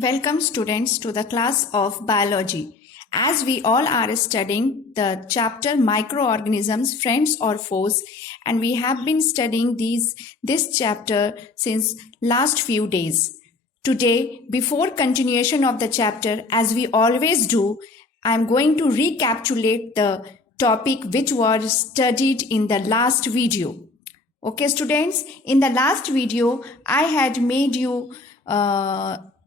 Welcome students to the class of biology. As we all are studying the chapter microorganisms, friends or foes, and we have been studying this chapter since last few days. Today, before continuation of the chapter, as we always do, I am going to recapitulate the topic which was studied in the last video. Okay, students, in the last video, I had made you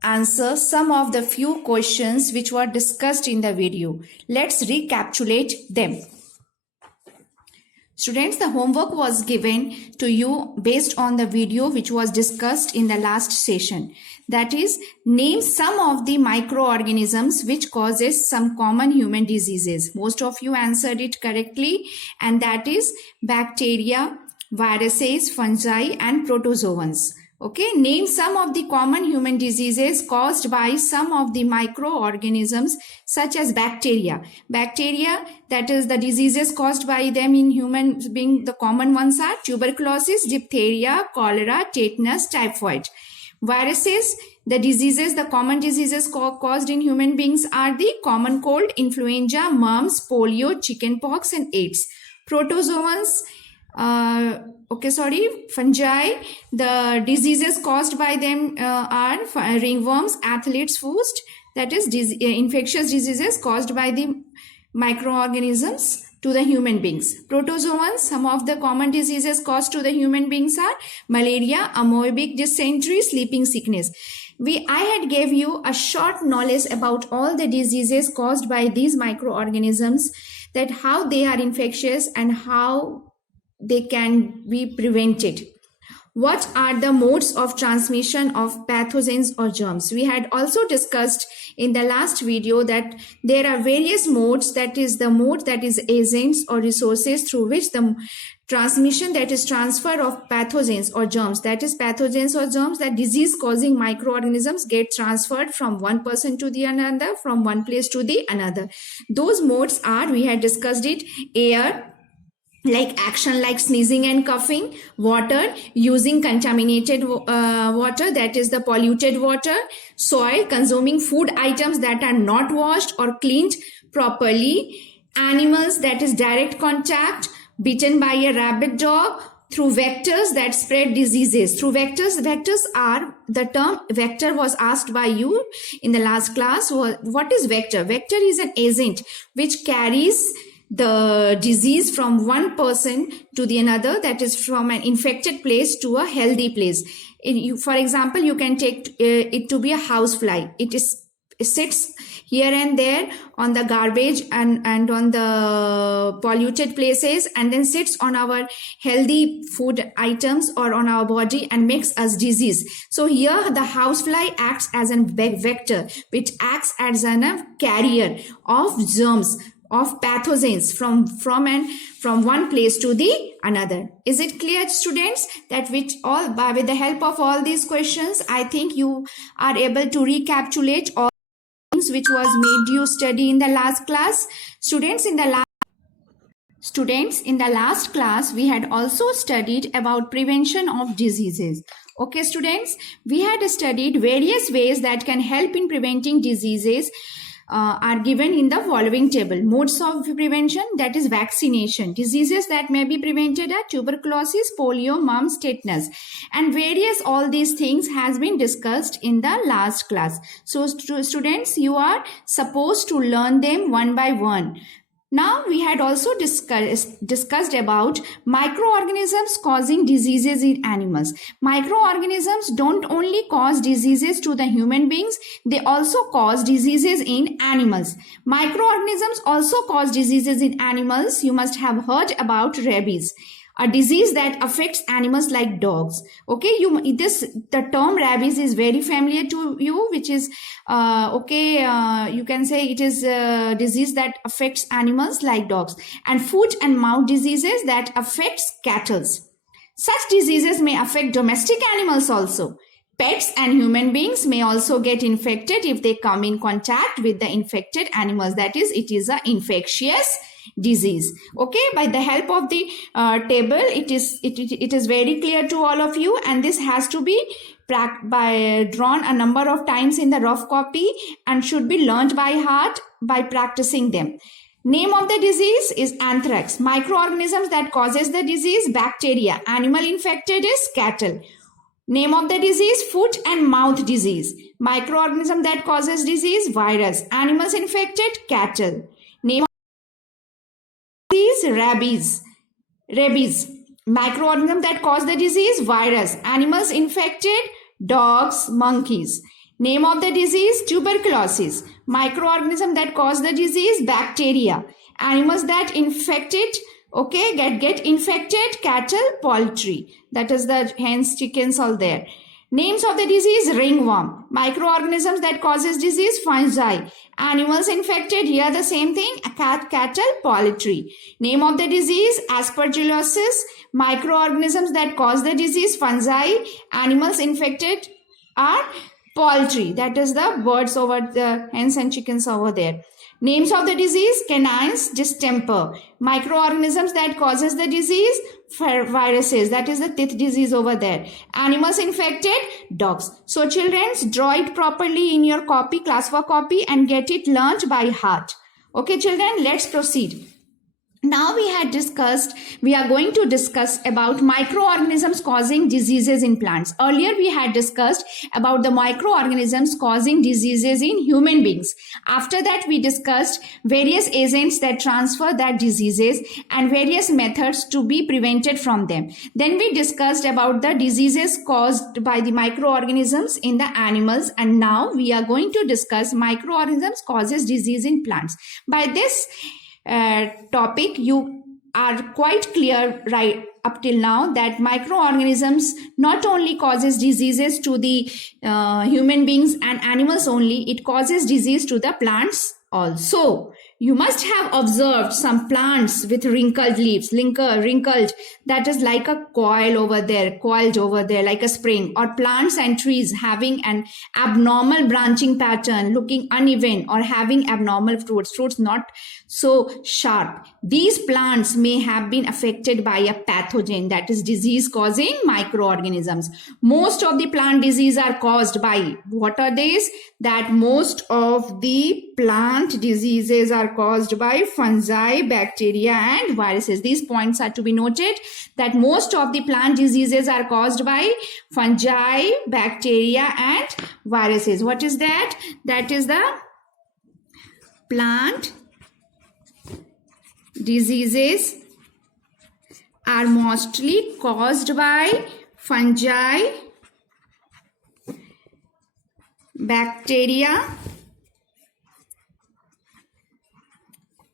answer some of the few questions which were discussed in the video. Let's recapitulate them. Students, the homework was given to you based on the video which was discussed in the last session. That is, name some of the microorganisms which causes some common human diseases. Most of you answered it correctly, and that is bacteria, viruses, fungi, and protozoans. Okay, name some of the common human diseases caused by some of the microorganisms such as bacteria. Bacteria, that is the diseases caused by them in humans being the common ones are tuberculosis, diphtheria, cholera, tetanus, typhoid. Viruses, the diseases, the common diseases caused in human beings are the common cold, influenza, mumps, polio, chickenpox, and AIDS. Protozoans, fungi, the diseases caused by them are ringworms, athlete's foot, that is infectious diseases caused by the microorganisms to the human beings. Protozoans, some of the common diseases caused to the human beings are malaria, amoebic dysentery, sleeping sickness. I had gave you a short knowledge about all the diseases caused by these microorganisms, that how they are infectious and how they can be prevented. What are the modes of transmission of pathogens or germs? We had also discussed in the last video that there are various modes, that is the mode that is agents or resources through which the transmission, that is transfer of pathogens or germs, that is pathogens or germs, that disease causing microorganisms get transferred from one person to the another, from one place to the another. Those modes are, we had discussed it, air, like action like sneezing and coughing, water, using contaminated water, that is the polluted water, soil, consuming food items that are not washed or cleaned properly, animals, that is direct contact, bitten by a rabid dog, through vectors that spread diseases. Through vectors are, the term vector was asked by you in the last class. What is vector? Vector is an agent which carries the disease from one person to the another, that is from an infected place to a healthy place. For example, you can take it to be a housefly. It sits here and there on the garbage and on the polluted places, and then sits on our healthy food items or on our body and makes us disease. So here the housefly acts as a vector, which acts as a carrier of germs, of pathogens from one place to the another. Is it clear, students, that with the help of all these questions, I think you are able to recapitulate all things which was made you study in the last class. Students, in the last class, we had also studied about prevention of diseases. Okay, students, we had studied various ways that can help in preventing diseases. Are given in the following table. Modes of prevention, that is vaccination. Diseases that may be prevented are tuberculosis, polio, mumps, tetanus, and various all these things has been discussed in the last class. So students, you are supposed to learn them one by one. Now we had also discussed about microorganisms causing diseases in animals. Microorganisms don't only cause diseases to the human beings, they also cause diseases in animals. Microorganisms also cause diseases in animals. You must have heard about rabies, a disease that affects animals like dogs. Okay, the term rabies is very familiar to you, which is you can say it is a disease that affects animals like dogs. And foot and mouth diseases that affects cattle. Such diseases may affect domestic animals also. Pets and human beings may also get infected if they come in contact with the infected animals. That is, it is an infectious disease. Okay, by the help of the table, it is very clear to all of you, and this has to be drawn a number of times in the rough copy and should be learned by heart by practicing them. Name of the disease is anthrax. Microorganisms that causes the disease, bacteria. Animal infected is cattle. Name of the disease, foot and mouth disease. Microorganism that causes disease, virus. Animals infected, cattle. Name of the disease, rabies. Rabies. Microorganism that cause the disease, virus. Animals infected, dogs, monkeys. Name of the disease, tuberculosis. Microorganism that cause the disease, bacteria. Animals that infected, okay, get infected, cattle, poultry. That is the hens, chickens, all there. Names of the disease, ringworm. Microorganisms that causes disease, fungi. Animals infected, here the same thing, cattle, poultry. Name of the disease, aspergillosis. Microorganisms that cause the disease, fungi. Animals infected are poultry. That is the birds over the hens and chickens over there. Names of the disease, canines, distemper. Microorganisms that causes the disease, viruses. That is the teeth disease over there. Animals infected, dogs. So children, draw it properly in your copy, class work copy, and get it learnt by heart. Okay children, let's proceed. Now we are going to discuss about microorganisms causing diseases in plants. Earlier we had discussed about the microorganisms causing diseases in human beings. After that we discussed various agents that transfer that diseases and various methods to be prevented from them. Then we discussed about the diseases caused by the microorganisms in the animals, and now we are going to discuss microorganisms causes disease in plants. By this topic you are quite clear right up till now that microorganisms not only causes diseases to the human beings and animals only, it causes disease to the plants also. You must have observed some plants with wrinkled leaves, wrinkled, that is like a coiled over there like a spring, or plants and trees having an abnormal branching pattern, looking uneven, or having abnormal fruits not so sharp. These plants may have been affected by a pathogen, that is disease causing microorganisms. Most of the plant disease are caused by, what are these? That most of the plant diseases are caused by fungi, bacteria and viruses. These points are to be noted, that most of the plant diseases are caused by fungi, bacteria and viruses. What is that? That is the plant diseases are mostly caused by fungi, bacteria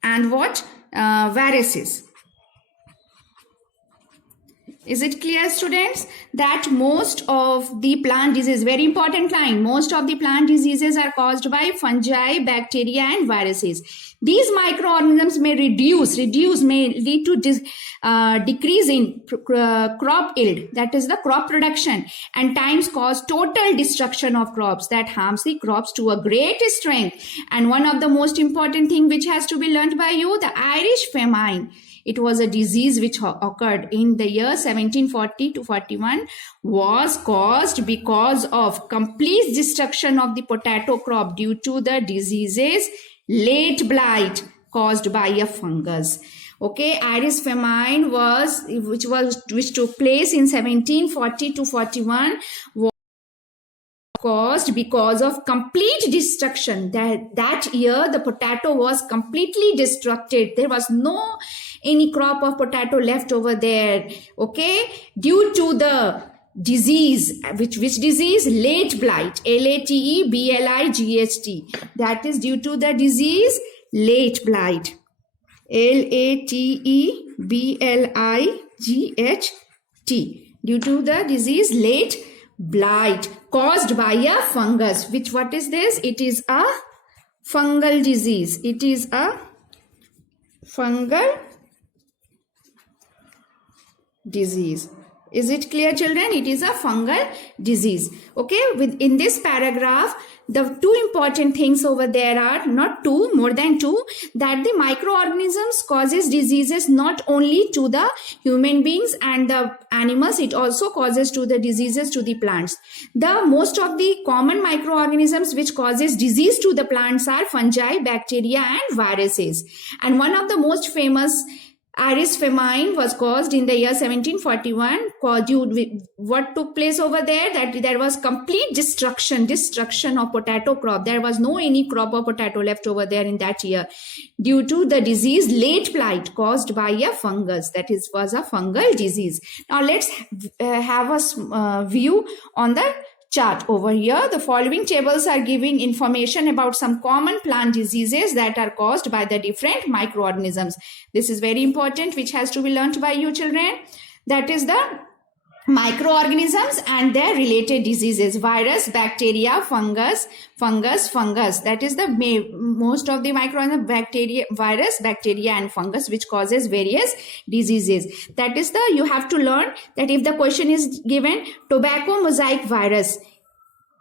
and what? Viruses. Is it clear students? That most of the plant diseases, very important line, most of the plant diseases are caused by fungi, bacteria and viruses. These microorganisms may may lead to decrease in crop yield, that is the crop production, and times cause total destruction of crops, that harms the crops to a great strength. And one of the most important thing which has to be learnt by you, the Irish famine. It was a disease which occurred in the year 1740 to 41, was caused because of complete destruction of the potato crop due to the diseases late blight caused by a fungus. Okay, Irish famine which took place in 1740 to 41 was caused because of complete destruction. That year the potato was completely destructed. There was no any crop of potato left over there. Okay, due to the disease, which disease? Late blight, LATEBLIGHT. That is due to the disease late blight, LATEBLIGHT. Due to the disease late blight caused by a fungus. What is this? It is a fungal disease. It is a fungal disease. Is it clear, children? It is a fungal disease. Okay, in this paragraph, the two important things over there are, not two, more than two, that the microorganisms causes diseases not only to the human beings and the animals, it also causes to the diseases to the plants. The most of the common microorganisms which causes disease to the plants are fungi, bacteria and viruses. And one of the most famous Aris famine was caused in the year 1741. What took place over there? That there was complete destruction of potato crop. There was no any crop of potato left over there in that year due to the disease late blight caused by a fungus. That was a fungal disease. Now let's have a view on the chart over here. The following tables are giving information about some common plant diseases that are caused by the different microorganisms. This is very important, which has to be learnt by you children. That is the microorganisms and their related diseases: virus, bacteria, fungus. That is the most of the microorganisms: bacteria, virus, bacteria and fungus, which causes various diseases. That is the, you have to learn that if the question is given, tobacco mosaic virus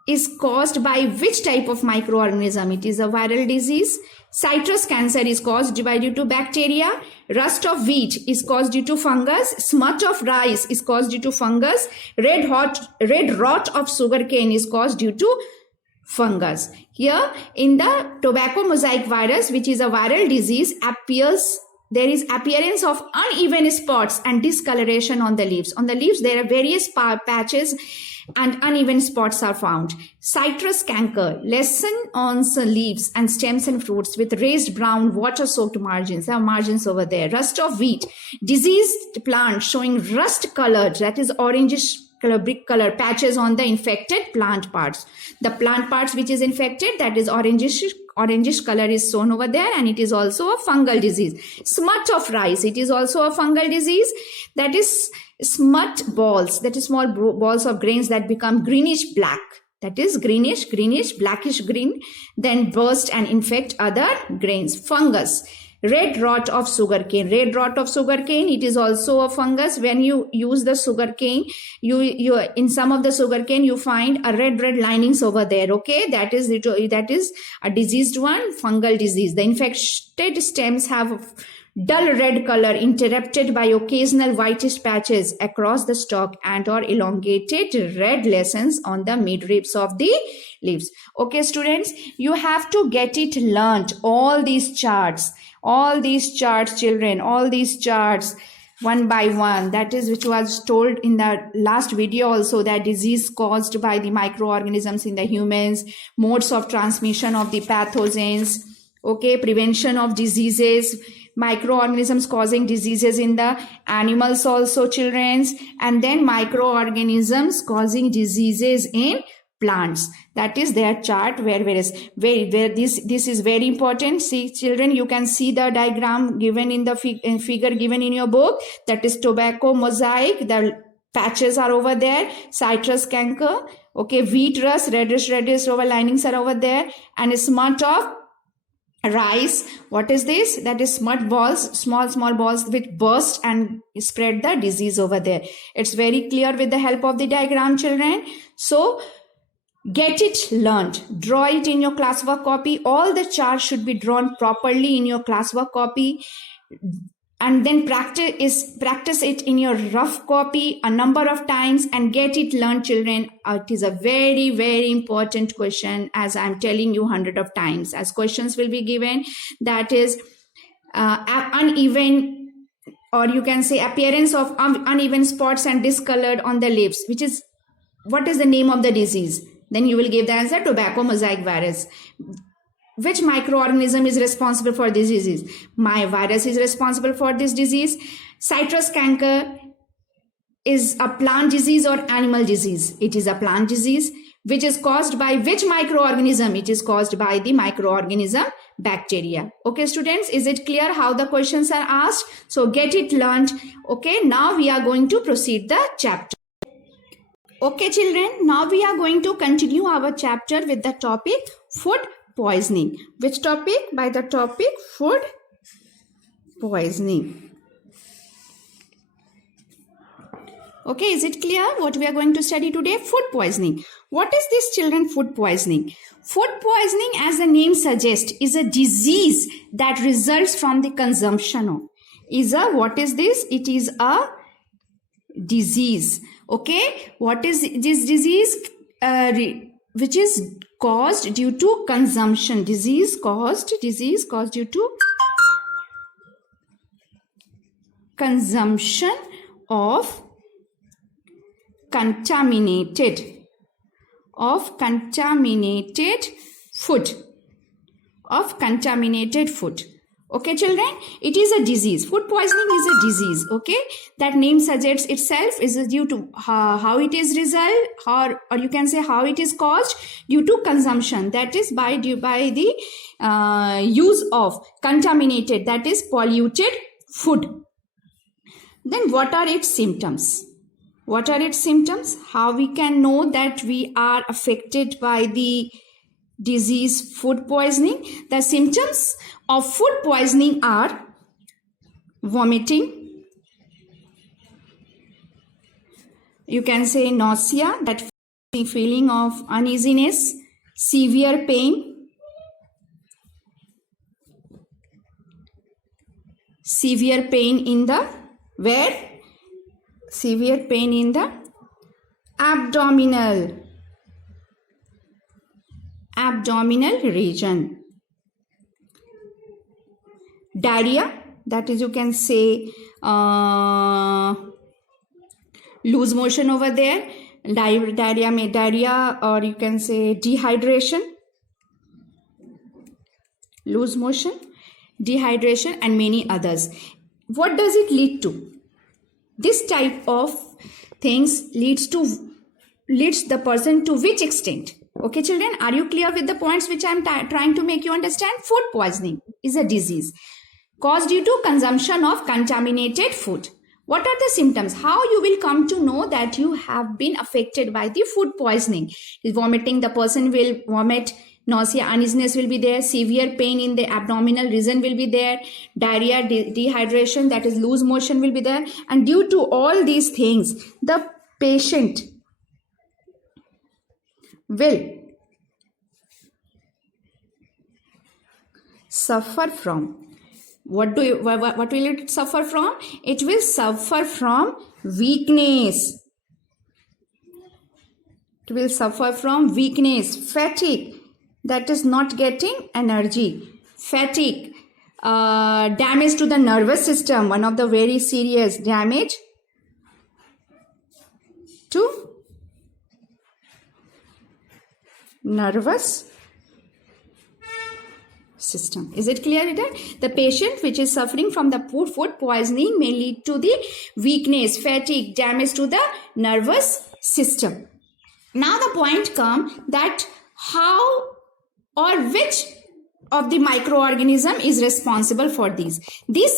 is caused by which type of microorganism? It is a viral disease. Citrus cancer is caused due to bacteria. Rust of wheat is caused due to fungus. Smut of rice is caused due to fungus. Red rot of sugarcane is caused due to fungus. Here in the tobacco mosaic virus, which is a viral disease, there is appearance of uneven spots and discoloration on the leaves. On the leaves, there are various patches and uneven spots are found. Citrus canker, lesion on leaves and stems and fruits with raised brown water-soaked margins. There are margins over there. Rust of wheat, diseased plant showing rust colored, that is orangish color, brick color patches on the infected plant parts. The plant parts which is infected, that is orangish color is shown over there, and it is also a fungal disease. Smut of rice, it is also a fungal disease. That is smut balls, that is small balls of grains that become greenish black. That is greenish, blackish green, then burst and infect other grains. Fungus. Red rot of sugarcane. Red rot of sugarcane, it is also a fungus. When you use the sugarcane, you in some of the sugarcane you find a red linings over there. Okay, that is a diseased one, fungal disease. The infected stems have dull red color interrupted by occasional whitish patches across the stalk and or elongated red lesions on the midribs of the leaves. Okay, students, you have to get it learnt. All these charts, children, all these charts one by one. That is which was told in the last video also, that disease caused by the microorganisms in the humans, modes of transmission of the pathogens, okay, prevention of diseases, microorganisms causing diseases in the animals also, children's, and then microorganisms causing diseases in plants. That is their chart where this is very important. See children, you can see the diagram given in the figure given in your book. That is tobacco mosaic. The patches are over there. Citrus canker. Okay, wheat rust, reddish over linings are over there, and a smut of rice. What is this? That is smut balls, small balls which burst and spread the disease over there. It's very clear with the help of the diagram, children. So get it learned. Draw it in your classwork copy. All the charts should be drawn properly in your classwork copy. And then practice it in your rough copy a number of times and get it learned, children. It is a very, very important question, as I'm telling you 100 of times, as questions will be given. That is uneven, or you can say appearance of uneven spots and discolored on the leaves, which is, what is the name of the disease? Then you will give the answer, tobacco mosaic virus. Which microorganism is responsible for this disease? My virus is responsible for this disease. Citrus canker is a plant disease or animal disease? It is a plant disease. Which is caused by which microorganism? It is caused by the microorganism bacteria. Okay, students, is it clear how the questions are asked? So get it learned. Okay, now we are going to proceed the chapter. Okay, children, now we are going to continue our chapter with the topic food poisoning. Which topic? By the topic food poisoning. Okay, is it clear what we are going to study today? Food poisoning. What is this, children? Food poisoning. Food poisoning, as the name suggests, is a disease that results from the consumption of. What is this? It is a disease. Okay, what is this disease? Which is caused due to consumption. Disease caused due to consumption of contaminated food. Okay, children, it is a disease. Food poisoning is a disease. Okay, that name suggests itself is due to how it is result, or you can say how it is caused due to consumption. That is by the use of contaminated, that is polluted food. Then what are its symptoms? How we can know that we are affected by the disease food poisoning? The symptoms of food poisoning are vomiting, you can say nausea, that feeling of uneasiness, severe pain, in the where? Severe pain in the abdominal region. Diarrhea, that is, you can say loose motion over there. Diarrhea, or you can say dehydration, loose motion, dehydration, and many others. What does it lead to? This type of things leads the person to which extent? Okay, children, are you clear with the points which I am trying to make you understand? Food poisoning is a disease caused due to consumption of contaminated food. What are the symptoms? How you will come to know that you have been affected by the food poisoning? Vomiting, the person will vomit. Nausea, uneasiness will be there. Severe pain in the abdominal region will be there. Diarrhea, dehydration, that is loose motion, will be there. And due to all these things, the patient will suffer from. What will it suffer from? It will suffer from weakness. It will suffer from weakness, fatigue, that is not getting energy, fatigue, damage to the nervous system, one of the very serious damage to nervous system. Is it clear that the patient which is suffering from the food poisoning may lead to the weakness, fatigue, damage to the nervous system? Now the point comes that how or which of the microorganism is responsible for these. These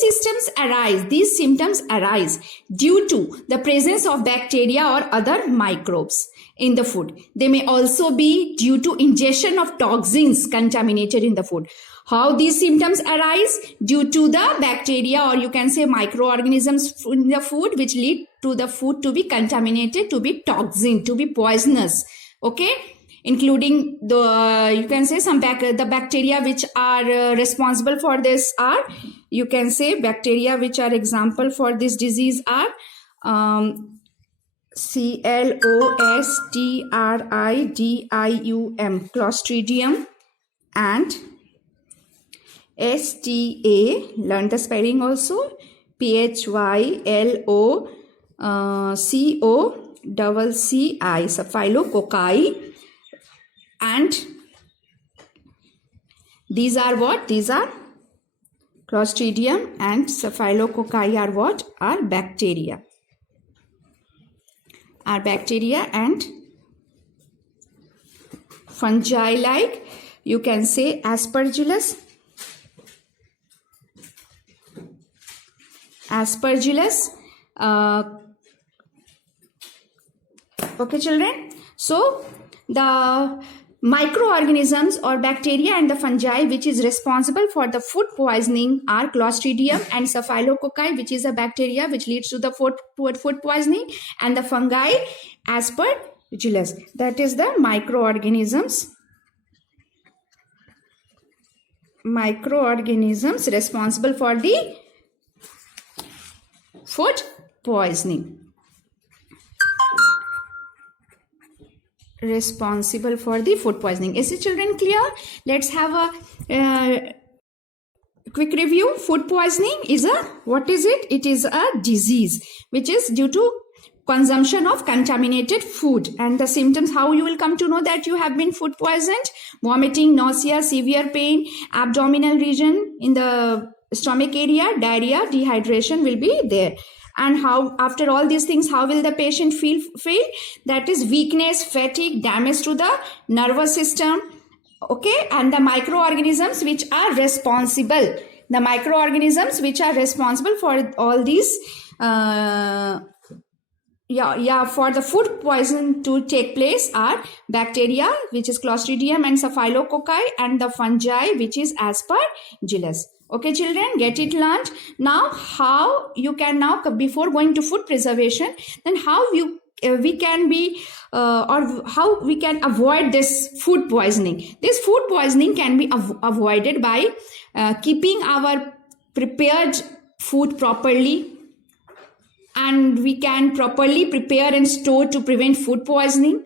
symptoms arise due to the presence of bacteria or other microbes in the food. They may also be due to ingestion of toxins contaminated in the food. How these symptoms arise? Due to the bacteria, or you can say microorganisms in the food, which lead to the food to be contaminated, to be toxin, to be poisonous. Okay, including the, you can say the bacteria which are responsible for this are, you can say bacteria which are example for this disease are Clostridium, Clostridium, and STA, learn the spelling also, PHYLOCOCCI, Staphylococci. And these are what? These are Clostridium and Staphylococci are what? Are bacteria. Are bacteria and fungi, like you can say Aspergillus. Okay, children. So the Microorganisms or bacteria and the fungi which is responsible for the food poisoning are Clostridium and Staphylococci, which is a bacteria which leads to the food poisoning, and the fungi Aspergillus. That is the microorganisms responsible for the food poisoning. Responsible for the food poisoning. Is it, children, clear? Let's have a quick review. Food poisoning is what is it? It is a disease which is due to consumption of contaminated food. And the symptoms, how you will come to know that you have been food poisoned: vomiting, nausea, severe pain, abdominal region in the stomach area, diarrhea, dehydration will be there. And how, after all these things, how will the patient feel? That is weakness, fatigue, damage to the nervous system. Okay, and the microorganisms which are responsible, for all these, for the food poison to take place are bacteria, which is Clostridium and Staphylococci, and the fungi, which is Aspergillus. Okay, children, get it learned. Now, how you can now, before going to food preservation, then how we can be or how we can avoid this food poisoning. This food poisoning can be avoided by keeping our prepared food properly, and we can properly prepare and store to prevent food poisoning.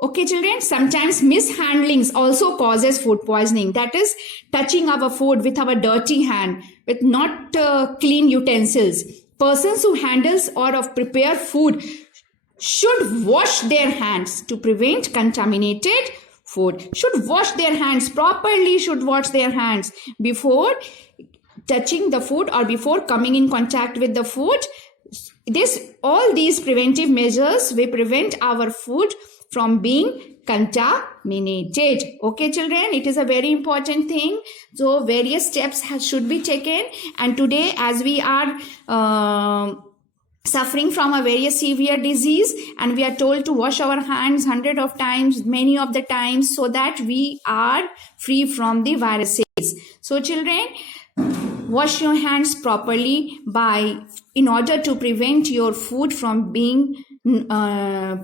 Okay, children, sometimes mishandlings also causes food poisoning. That is touching our food with our dirty hand, with not clean utensils. Persons who handles or of prepare food should wash their hands to prevent contaminated food. Should wash their hands properly, should wash their hands before touching the food or before coming in contact with the food. All these preventive measures will prevent our food from being contaminated. Okay, children, it is a very important thing. So various steps should be taken. And today, as we are suffering from a very severe disease, and we are told to wash our hands hundreds of times, many of the times, so that we are free from the viruses. So children, wash your hands properly in order to prevent your food from being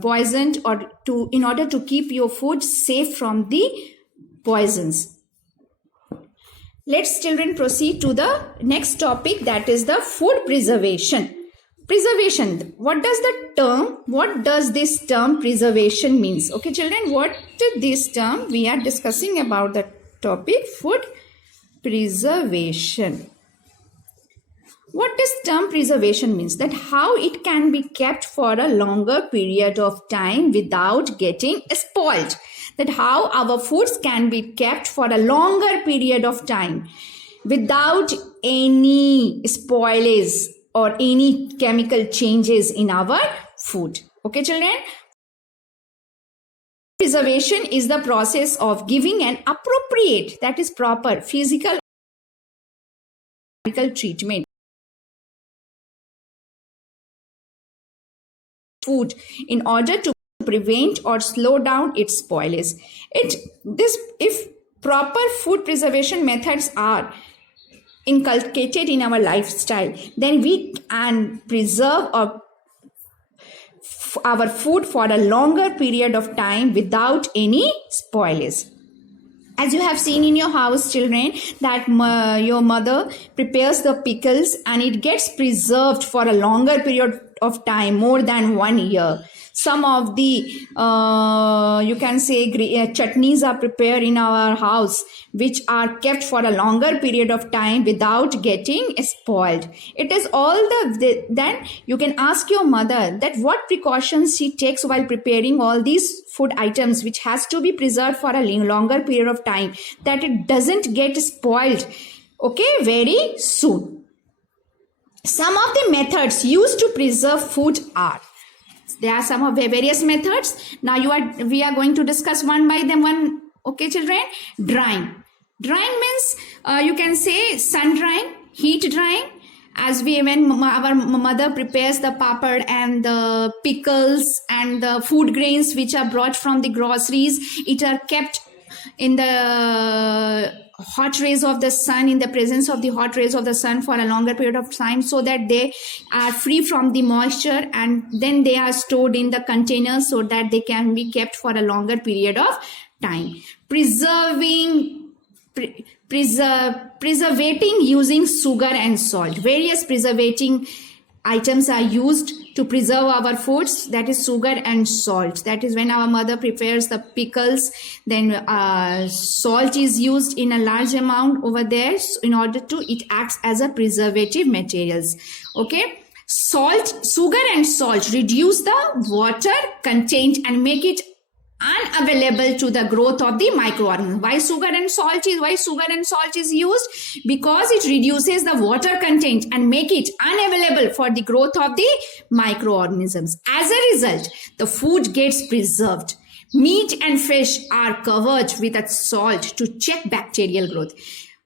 poisoned, or in order to keep your food safe from the poisons. Let's, children, proceed to the next topic, that is the food preservation. Preservation. What does this term preservation means? Okay, children, what this term we are discussing about the topic food preservation. What does term preservation means? That how it can be kept for a longer period of time without getting spoiled. That how our foods can be kept for a longer period of time without any spoilage or any chemical changes in our food. Okay, children? Preservation is the process of giving an appropriate, that is proper, physical treatment food in order to prevent or slow down its spoilage. If proper food preservation methods are inculcated in our lifestyle, then we can preserve our food for a longer period of time without any spoilage. As you have seen in your house, children, that your mother prepares the pickles and it gets preserved for a longer period of time, more than 1 year. Some of the, you can say, chutneys are prepared in our house, which are kept for a longer period of time without getting spoiled. It is all then you can ask your mother that what precautions she takes while preparing all these food items, which has to be preserved for a longer period of time, that it doesn't get spoiled, okay, very soon. Some of the methods used to preserve food are, there are some of the various methods. Now we are going to discuss one by them. Okay, children. Drying. Drying means you can say sun drying, heat drying, as when our mother prepares the papad and the pickles and the food grains which are brought from the groceries, it are kept in the hot rays of the sun, in the presence of the hot rays of the sun for a longer period of time, so that they are free from the moisture, and then they are stored in the containers so that they can be kept for a longer period of time. Preservating using sugar and salt. Various preservating items are used to preserve our foods, that is sugar and salt. That is when our mother prepares the pickles, then salt is used in a large amount over there in order to, it acts as a preservative materials. Okay, sugar and salt reduce the water content and make it unavailable to the growth of the microorganisms. Why sugar and salt is used? Because it reduces the water content and make it unavailable for the growth of the microorganisms. As a result, the food gets preserved. Meat and fish are covered with a salt to check bacterial growth.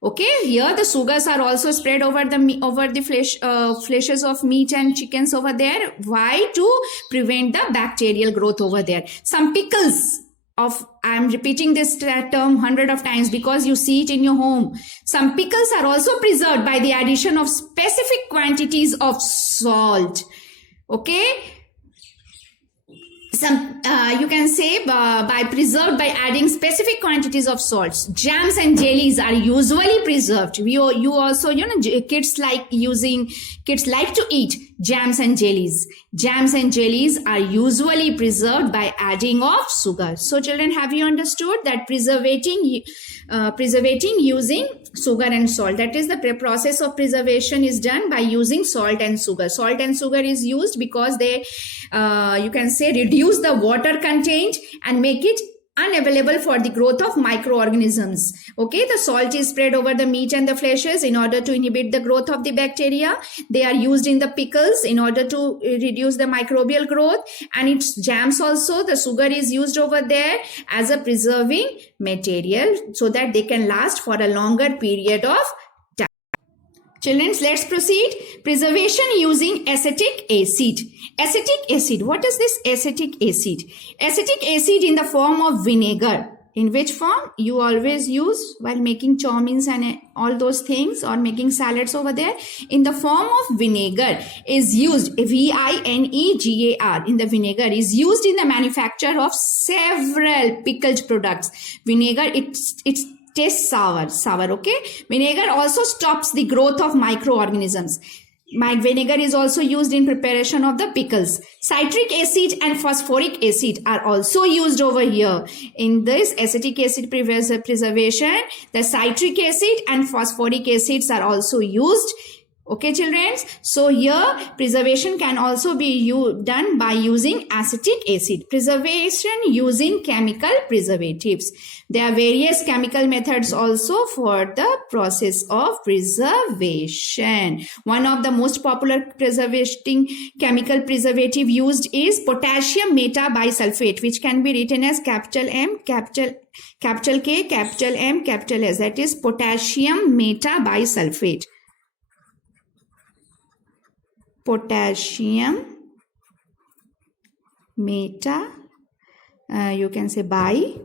Okay, here the sugars are also spread over the fleshes of meat and chickens over there. Why? To prevent the bacterial growth over there. Some pickles of, I am repeating this term 100 of times because you see it in your home. Some pickles are also preserved by the addition of specific quantities of salt. Okay. You can say by preserved by adding specific quantities of salts. Jams and jellies are usually preserved. You also, kids like to eat jams and jellies. Jams and jellies are usually preserved by adding of sugar. So children, have you understood that preservating using sugar and salt? That is, the process of preservation is done by using salt and sugar. Salt and sugar is used because they, you can say, reduce the water content and make it unavailable for the growth of microorganisms. Okay, the salt is spread over the meat and the fleshes in order to inhibit the growth of the bacteria. They are used in the pickles in order to reduce the microbial growth, and its jams also, the sugar is used over there as a preserving material so that they can last for a longer period of time. Children, let's proceed. Preservation using acetic acid. Acetic acid. What is this acetic acid? Acetic acid in the form of vinegar. In which form? You always use while making chow meins and all those things, or making salads over there. In the form of vinegar is used, vinegar, in the vinegar is used in the manufacture of several pickled products. Vinegar, it's tastes sour. Okay, vinegar also stops the growth of microorganisms. Vinegar is also used in preparation of the pickles. Citric acid and phosphoric acid are also used over here in this acetic acid preservation. The citric acid and phosphoric acids are also used. Okay, children. So here preservation can also be done by using acetic acid. Preservation using chemical preservatives. There are various chemical methods also for the process of preservation. One of the most popular chemical preservative used is potassium metabisulfate, which can be written as capital M, capital K, capital M, capital S. That is potassium metabisulfate. Potassium you can say bisulfite.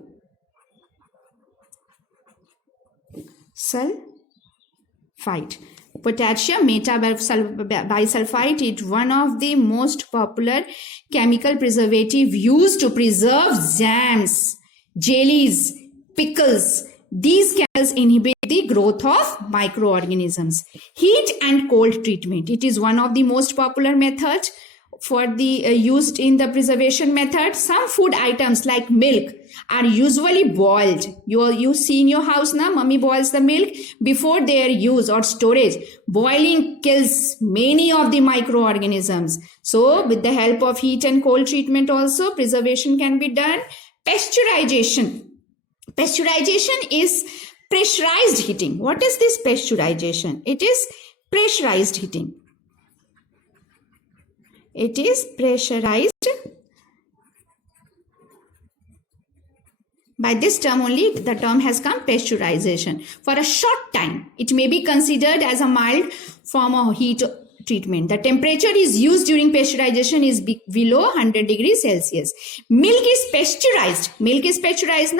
Potassium metabisulfite is one of the most popular chemical preservative used to preserve jams, jellies, pickles. These chemicals inhibit the growth of microorganisms. Heat and cold treatment. It is one of the most popular methods for the used in the preservation method. Some food items like milk are usually boiled. You see in your house now, mummy boils the milk before their use or storage. Boiling kills many of the microorganisms. So with the help of heat and cold treatment also, preservation can be done. Pasteurization. Pasteurization is pressurized heating. What is this pasteurization? It is pressurized heating. It is pressurized By this term only, the term has come pasteurization. For a short time, it may be considered as a mild form of heat treatment. The temperature is used during pasteurization is below 100 degrees Celsius. Milk is pasteurized. Milk is pasteurized,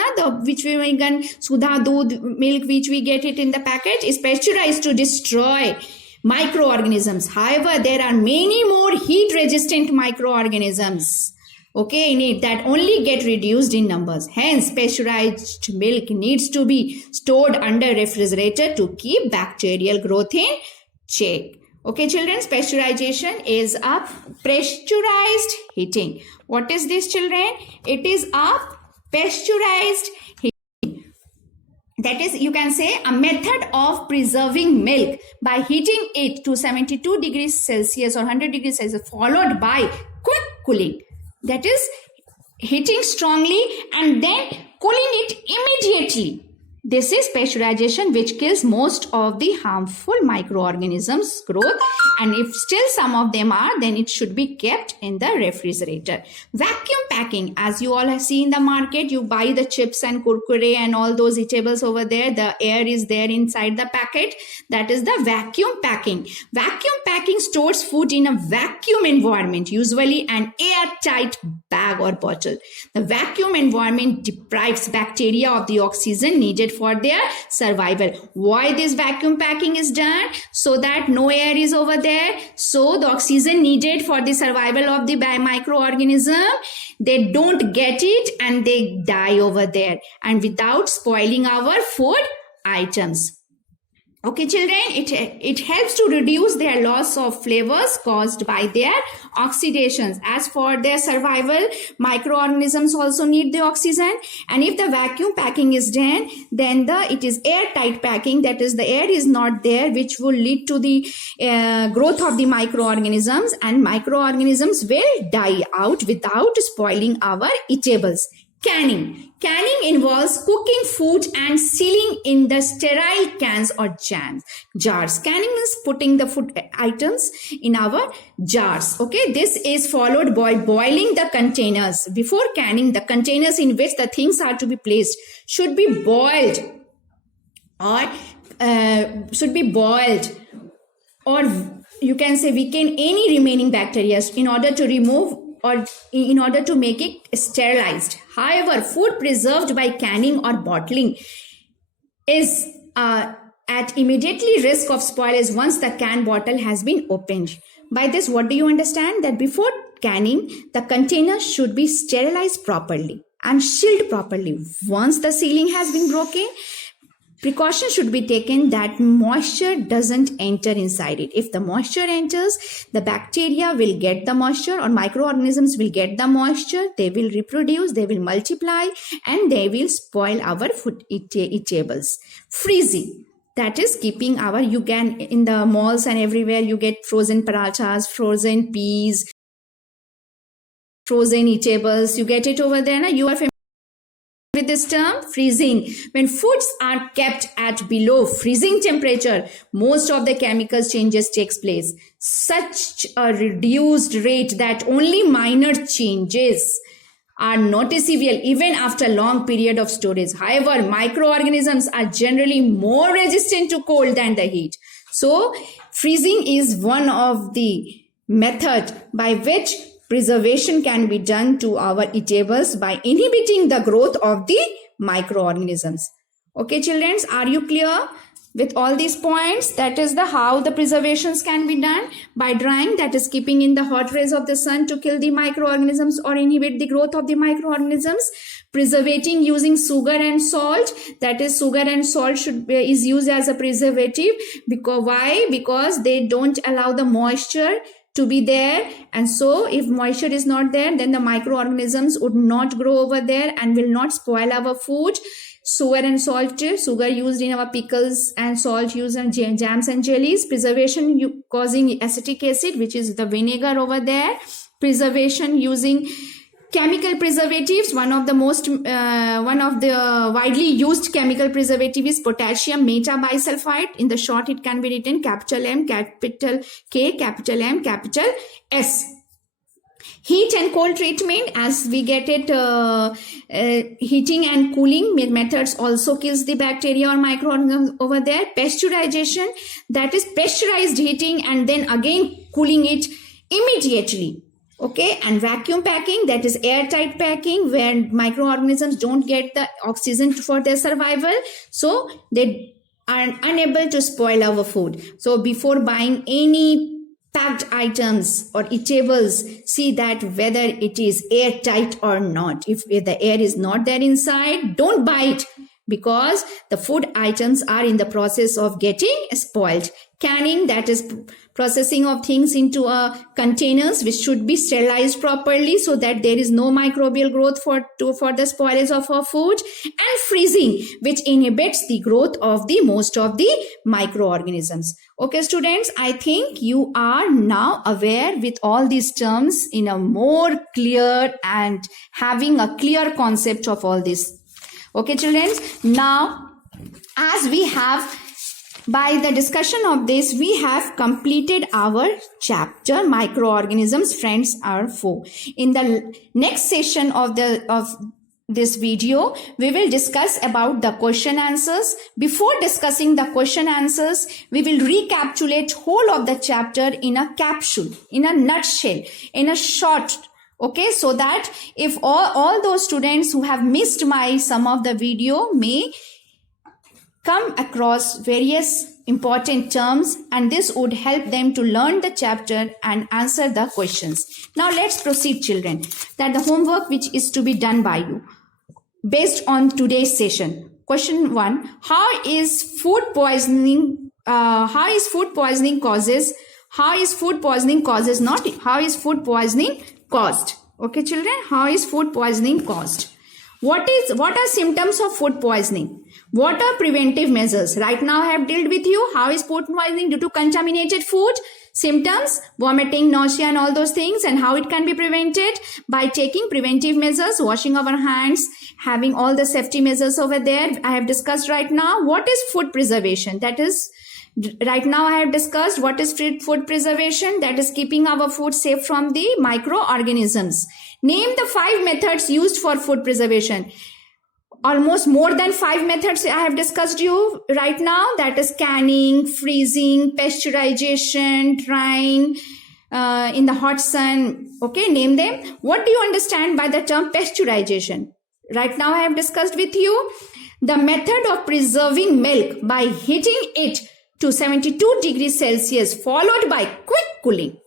which we can Sudha Doodh milk, which we get it in the packet, is pasteurized to destroy microorganisms. However, there are many more heat-resistant microorganisms, okay, in it that only get reduced in numbers. Hence, pasteurized milk needs to be stored under refrigerator to keep bacterial growth in check. Okay, children, pasteurization is a pasteurized heating. What is this, children? It is a pasteurized heating. That is, you can say, a method of preserving milk by heating it to 72 degrees Celsius or 100 degrees Celsius, followed by quick cooling. That is, heating strongly and then cooling it immediately. This is pasteurization, which kills most of the harmful microorganisms growth, and if still some of them are, then it should be kept in the refrigerator. Vacuum packing, as you all have seen in the market, you buy the chips and kurkure and all those eatables over there, the air is there inside the packet. That is the vacuum packing. Vacuum packing stores food in a vacuum environment, usually an airtight bag or bottle. The vacuum environment deprives bacteria of the oxygen needed for their survival. Why this vacuum packing is done? So that no air is over there. So the oxygen needed for the survival of the microorganism, they don't get it and they die over there, and without spoiling our food items. Okay, children, it helps to reduce their loss of flavors caused by their oxidations. As for their survival, microorganisms also need the oxygen. And if the vacuum packing is done, then it is airtight packing. That is, the air is not there, which will lead to the growth of the microorganisms, and microorganisms will die out without spoiling our eatables. Canning. Canning involves cooking food and sealing in the sterile cans or jars. Canning is putting the food items in our jars. Okay, this is followed by boiling the containers. Before canning, the containers in which the things are to be placed should be boiled, or you can say weaken any remaining bacteria in order to remove or in order to make it sterilized. However, food preserved by canning or bottling is at immediately risk of spoilage once the can bottle has been opened. By this, what do you understand? That before canning, the container should be sterilized properly and sealed properly. Once the sealing has been broken, precaution should be taken that moisture doesn't enter inside it. If the moisture enters, the bacteria will get the moisture, or microorganisms will get the moisture. They will reproduce, they will multiply, and they will spoil our food eatables. Freezing. That is keeping our, you can, in the malls and everywhere, you get frozen parathas, frozen peas, frozen eatables. You get it over there. Na? You are familiar with this term, freezing. When foods are kept at below freezing temperature, most of the chemical changes takes place. Such a reduced rate that only minor changes are noticeable even after long period of storage. However, microorganisms are generally more resistant to cold than the heat. So, freezing is one of the method by which preservation can be done to our eatables by inhibiting the growth of the microorganisms. Okay, children, are you clear with all these points? That is how the preservations can be done by drying, that is keeping in the hot rays of the sun to kill the microorganisms or inhibit the growth of the microorganisms. Preservating using sugar and salt, that is sugar and salt is used as a preservative. Why? Because they don't allow the moisture to be there, and so if moisture is not there, then the microorganisms would not grow over there and will not spoil our food. Sugar and salt, sugar used in our pickles and salt used in jams and jellies. Preservation causing acetic acid, which is the vinegar over there. Preservation using chemical preservatives. One of the widely used chemical preservative is potassium metabisulfite. In the short, it can be written capital M, capital K, capital M, capital S. Heat and cold treatment, as we get it, heating and cooling methods also kills the bacteria or microorganisms over there. Pasteurization, that is pressurized heating and then again cooling it immediately. Okay, and vacuum packing, that is airtight packing where microorganisms don't get the oxygen for their survival, so they are unable to spoil our food. So before buying any packed items or eatables, see that whether it is airtight or not. If the air is not there inside, don't buy it, because the food items are in the process of getting spoiled. Canning, that is processing of things into containers which should be sterilized properly so that there is no microbial growth for the spoilage of our food. And freezing, which inhibits the growth of the most of the microorganisms. Okay, students, I think you are now aware with all these terms in a more clear and having a clear concept of all this. Okay, children, now as we have, by the discussion of this, we have completed our chapter Microorganisms, Friends or Foe. In the next session of this video, we will discuss about the question answers. Before discussing the question answers, we will recapitulate whole of the chapter in a capsule, in a nutshell, in a short. Okay, so that if all those students who have missed some of the video may come across various important terms, and this would help them to learn the chapter and answer the questions. Now let's proceed, children. That the homework which is to be done by you based on today's session. Question 1: How is food poisoning causes? How is food poisoning caused? Okay, children, how is food poisoning caused? What are symptoms of food poisoning? What are preventive measures? Right now I have dealt with you how is food poisoning due to contaminated food, symptoms, vomiting, nausea and all those things, and how it can be prevented by taking preventive measures, washing our hands, having all the safety measures over there. I have discussed right now. What is food preservation? That is, right now I have discussed what is food preservation. That is keeping our food safe from the microorganisms. Name the 5 methods used for food preservation. Almost more than 5 methods I have discussed you right now. That is canning, freezing, pasteurization, drying in the hot sun. Okay, name them. What do you understand by the term pasteurization? Right now I have discussed with you the method of preserving milk by heating it to 72 degrees Celsius followed by quick cooling.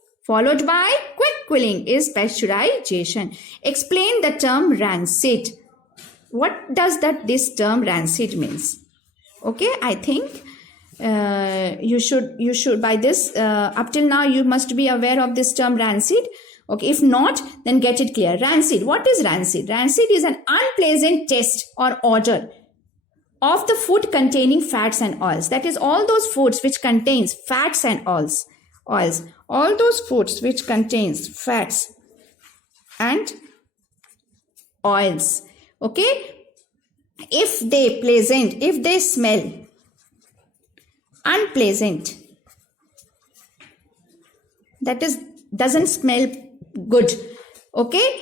Is pasteurization. Explain the term rancid. What does this term rancid means? Okay, I think you should by this up till now you must be aware of this term rancid. Okay, if not, then get it clear. Rancid. What is rancid? Rancid is an unpleasant taste or odor of the food containing fats and oils. That is, all those foods which contains fats and oils. All those foods which contains fats and oils. Okay, if they smell unpleasant, that is, doesn't smell good, okay,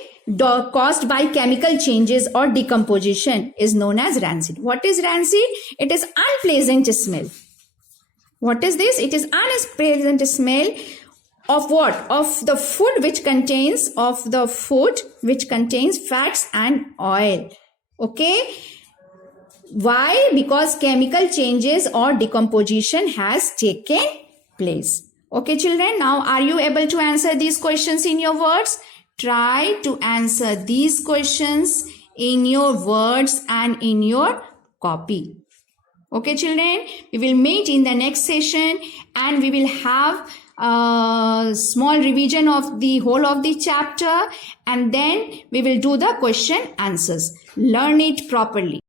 caused by chemical changes or decomposition, is known as rancid. What is rancid? It is unpleasant smell. What is this? It is unpleasant smell of what? Of the food which contains fats and oil. Okay. Why? Because chemical changes or decomposition has taken place. Okay, children. Now, are you able to answer these questions in your words? Try to answer these questions in your words and in your copy. Okay, children. We will meet in the next session and we will have a small revision of the whole of the chapter, and then we will do the question answers. Learn it properly.